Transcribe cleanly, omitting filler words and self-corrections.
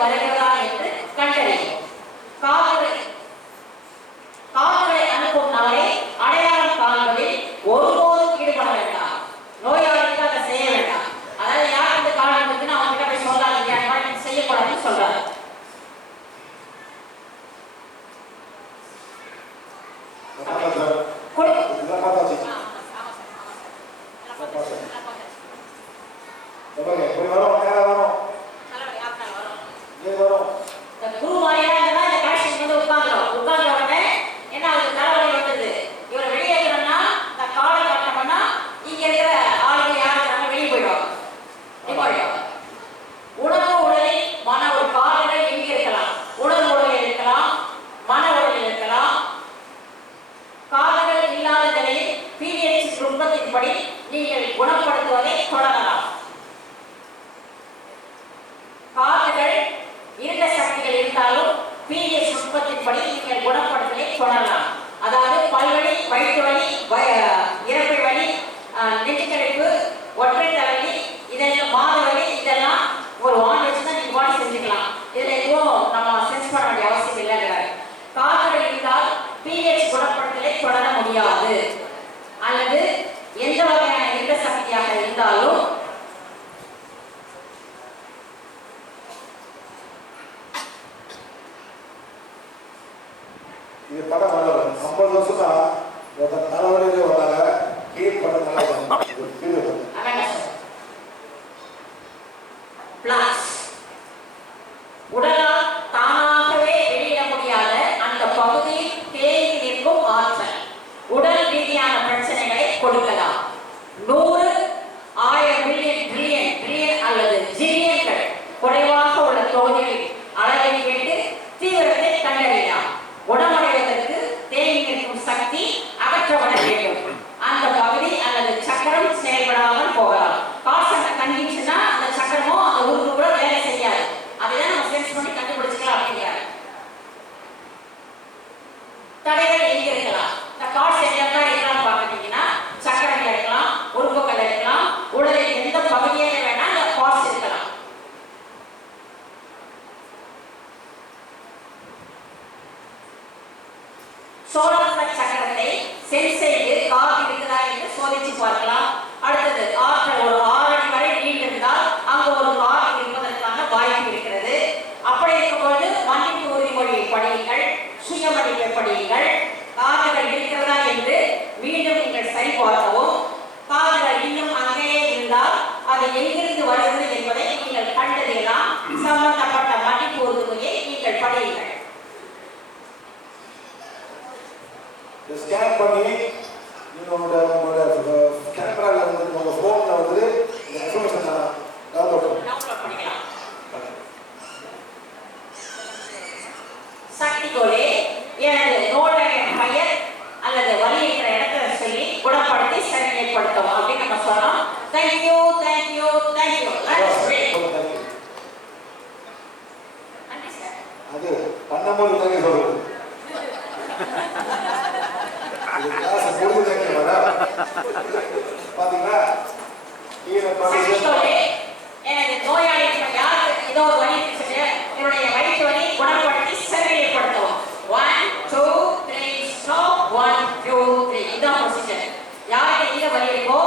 வருகிறதா என்று கண்டறியும். கால்களை அனுப்பும் நபரை அடையாளம் காண்பதில் ஒருபோதும் ஈடுபட வேண்டாம். நோயாளிக்கு அதை செய்ய வேண்டாம். அதாவது யார் இந்த கால் அனுப்புதுன்னு அவங்க கிட்ட போய் சொல்லாதீங்க, அந்த மாதிரி செய்யக்கூடாதுன்னு சொல்றாரு. நீங்கள் குணப்படுத்துவதை தொடரலாம். காதுகள் இருண்ட சக்திகள் இருந்தாலும் பிஎச் நுட்பத்தின்படி நீங்கள் குணப்படுத்துவதை தொடரலாம். அதாவது பல்வலி, வயிற்று வலி, இறப்பை வலி, நெஞ்சுக்கடைப்பு, ஒற்றை தலைவலி, இதெல்லாம் மாதவலி, இதெல்லாம் ஒரு வான் வச்சு தான் நீங்க பாடி செஞ்சுக்கலாம். இதுல எதுவும் நம்ம சென்ஸ் பண்ண வேண்டிய அவசியம் இல்லைங்கிறார். காதுகள் இருந்தால் பிஎச் குணப்படுத்துவதை தொடர முடியாது. அல்லது எந்த வகையான இருண்ட சக்தியாக இருந்தாலும் இது படம் 50 வருஷமா தலைவலியிலே வந்தாங்க. கீழ் படம் நல்லா உடலால் தானாகவே வெளியிட முடியாத அந்த பகுதியில் தேங்கி நிற்கும் ஆற்றல் உடல் ரீதியான பிரச்சனைகளை கொடுக்கலாம். 100, 1000 மில்லியன், பில்லியன் அல்லது ஜில்லியன்கள் குறைவாக உள்ள தொகுதிகளில் அளவை கேட்டு தீவிரத்தை கண்டறியலாம். குணமடைவதற்கு தேங்கி நிற்கும் சக்தி அகற்றப்பட வேண்டும். அந்த பகுதி அல்லது சக்கரம் செயல்படாமல் போகலாம். காசனை கண்டிச்சுன்னா அந்த சக்கரமோ அந்த உறுப்பு கூட வேலை செய்யாது. அதைதான் நம்ம சென்ஸ் பண்ணி கண்டுபிடிச்சிக்கலாம் அப்படிங்கிறார். தடைகள் எங்க இருக்கலாம்? இந்த காசு எங்க இருக்கலாம் பார்த்துட்டீங்கன்னா சக்கரங்கள் இருக்கலாம், உறுப்புகள் இருக்கலாம், உடலில் எந்த பகுதியில வேணா அந்த காசு இருக்கலாம். சோழர் சக்கரத்தை சென்ஸ் செய்து காது இருக்குதா என்று சோதிச்சு பார்க்கலாம். அடுத்தது ஆற்றல் ஒரு 6 அடி வரை நீண்டிருந்தால் அங்கு ஒரு காது இருப்பதற்கான வாய்ப்பு இருக்கிறது. அப்படி இருக்கும்போது மன்னிப்பு உறுதிமொழியை படியுங்கள், சுயமதிப்பை படியுங்கள். காதுகள் இருக்கிறதா என்று மீண்டும் நீங்கள் சரி பார்க்கவும். காதுகள் இன்னும் அங்கேயே இருந்தால் அது எங்கிருந்து வருகிறது என்பதை நீங்கள் கண்டறியலாம். சம்பந்தப்பட்ட மன்னிப்பு உறுதிமொழியை நீங்கள் படியுங்கள். ஸ்கேன் பண்ணி உங்களோட கேமரால வந்து உங்க போன்ல வந்து இந்த இன்ஃபர்மேஷன் டவுன்லோட் பண்ணிக்கலாம். சக்திகோலே எனது நோயின் பெயர் அல்லது வலி இருக்கிற இடத்துல சொல்லி குணப்படுத்தி சரிப்படுத்தும் அப்படின்னு நம்ம சொன்னோம். தேங்க்யூ. அது பண்ணும்போது தாங்க சொல்றது. பாத்தீங்களா? எனது நோயாளி யாரு ஏதோ வலி இருக்கு, என்னுடைய வயிற்று வலி குணப்படுத்தி சரிப்படுத்தும். 1 2 3 ஸ்டாப். 1 2 3 இதான் ப்ரொசீஜர். யாருக்கு இந்த வலி இருக்கோ